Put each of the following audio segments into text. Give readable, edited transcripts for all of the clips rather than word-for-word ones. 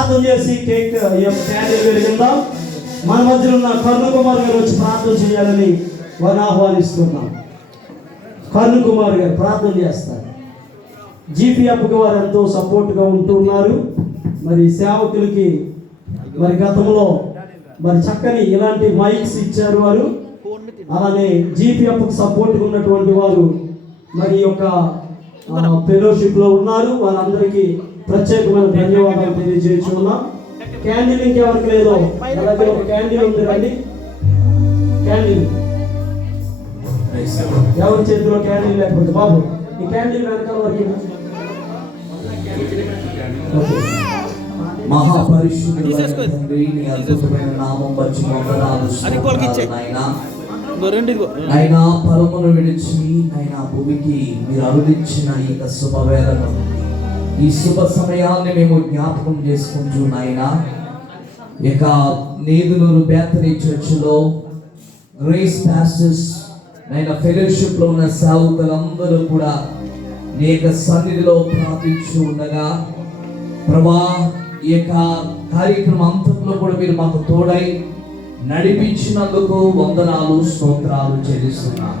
ప్రార్థన చేసి cake candle వెలిగిందాం. మన మధ్యలో ఉన్న కరుణ కుమార్ గారు వచ్చి ప్రార్థన చేయాలని వారిని ఆహ్వానిస్తున్నాం. కరుణ కుమార్ గారు ప్రార్థన చేస్తారు. జీపీఎఫ్కి వారు ఎంతో సపోర్ట్గా ఉంటూ ఉన్నారు. మరి సేవకులకి మరి గతంలో మరి చక్కని ఇలాంటి మైక్స్ ఇచ్చారు వారు. అలానే జీపీఎఫ్కి సపోర్ట్గా ఉన్నటువంటి వారు మరి యొక్క ఫెలోషిప్లో ఉన్నారు. వారందరికీ ప్రత్యేకమైన ధన్యవాదాలు తెలియజేస్తున్నాం. క్యాండిల్ ఇంకెవరికి లేదో అలాగే ఒక క్యాండిల్ ఉంది రండి. క్యాండిల్ ఎవరి చేతిలో క్యాండిల్ లేకపోతే బాబు ఈ క్యాండిల్ వెనకాల వరకు మహాపరిశుద్ధుడైన తండ్రి, నీ అద్భుతమైన నామం బట్టి వందనాలు నాయనా. అయినా పరమును విడిచి అయినా భూమికి మీరు అరుదించిన ఈ శుభవేళను, ఈ శుభ సమయాన్ని మేము జ్ఞాపకం చేసుకుంటూ నాయనా, ఇక నేదునూరు బేతనీ చర్చిలో గ్రేస్ పాస్టర్స్ నైనా ఫెలోషిప్లో ఉన్న సేవకులందరూ కూడా నీ యొక్క సన్నిధిలో ప్రార్థించు ఉండగా ప్రభా, ఈ యొక్క కార్యక్రమం అంతట్లో కూడా మీరు మాకు తోడై నడిపించినందుకు వందనాలు స్తోత్రాలు చెల్లిస్తున్నాను.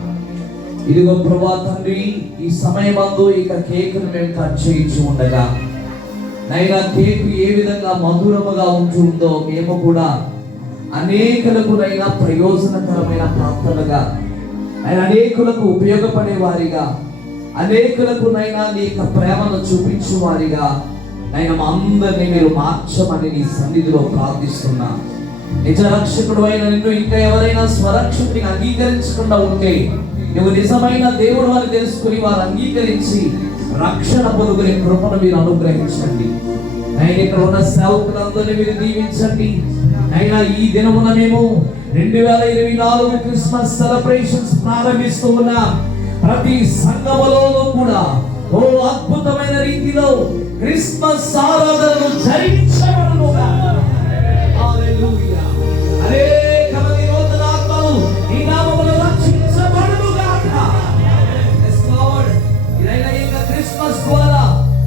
ఇదిగో ప్రభా తండ్రి, ఈ సమయమందు ఇక కేకును మేము కట్ చేయించి ఉండగా నైనా కేకు ఏ విధంగా మధురముగా ఉంటుందో మేము కూడా అనేకులకు నైనా ప్రయోజనకరమైన ప్రార్థనగా, అనేకులకు ఉపయోగపడే వారిగా, అనేకులకు నైనా నీ యొక్క ప్రేమను చూపించే వారిగా నైనా మా అందరినీ మీరు మార్చమని నీ సన్నిధిలో ప్రార్థిస్తున్నా. నిజ రక్షకుడు అయిన నిన్ను ఇంకా ఎవరైనా స్వరక్షకుడిని అంగీకరించకుండా ఉంటే నువ్వు నిజమైన దేవుడు అని తెలుసుకుని వారు అంగీకరించి రక్షణ పొందుకునే కృపను మీరు అనుగ్రహించండి. ఆయన ఇక్కడ ఉన్న సేవకులందరినీ మీరు దీవించండి. అయినా ఈ దినమున మేము 2024 క్రిస్మస్ సెలబ్రేషన్స్ ప్రారంభిస్తూ ఉన్నాం. ప్రతి సంఘములోనూ కూడా ఓ అద్భుతమైన రీతిలో క్రిస్మస్ ఆరాధనలు జరిగించబడునుగా. హల్లెలూయా. అనేక మంది నూతన ఆత్మలు ఈ నామములో రక్షించబడునుగాక. yes lord. ఇదైనా ఈ క్రిస్మస్ ద్వారా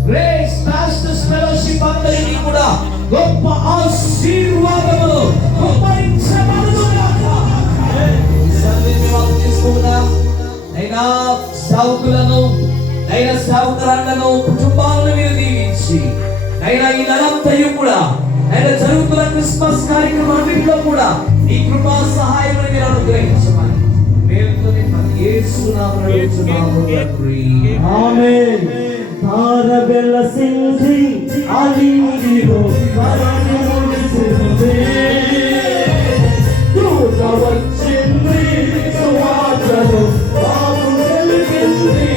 గ్రేస్ పాస్టర్స్ ఫెలోషిప్ అందరికీ కూడా గొప్ప ఆశీర్వాదములు కుమ్మరించబడునుగాక. అయినా సేవకులను, అయినా సేవకురాళ్లను, కుటుంబాలను మీరు దీవించి అయినా ఈ నెలంతయు కూడా అయినా జరుగుతున్న క్రిస్మస్ కార్యక్రమాన్నింటిలో కూడా ఈ కృపా సహాయం మీరు అనుగ్రహించమని మేలుకొని ప్రతి యేసు నామములో అడుగుచున్నాము తండ్రి. ఆమేన్. తారబెల సింధి అలీరో వరములు సింధి దూతవచ్చింది సువార్తను బాబు వెలిగింది.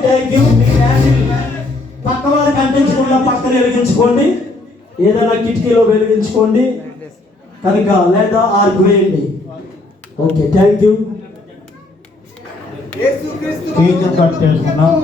మీ క్యాండిల్ పక్క వారికి అంటించకుండా పక్కన వెలిగించుకోండి, ఏదైనా కిటికీలో వెలిగించుకోండి కనుక, లేదా ఆర్కు వేయండి. Okay, thank you. Cake cut చేసుకున్నాం.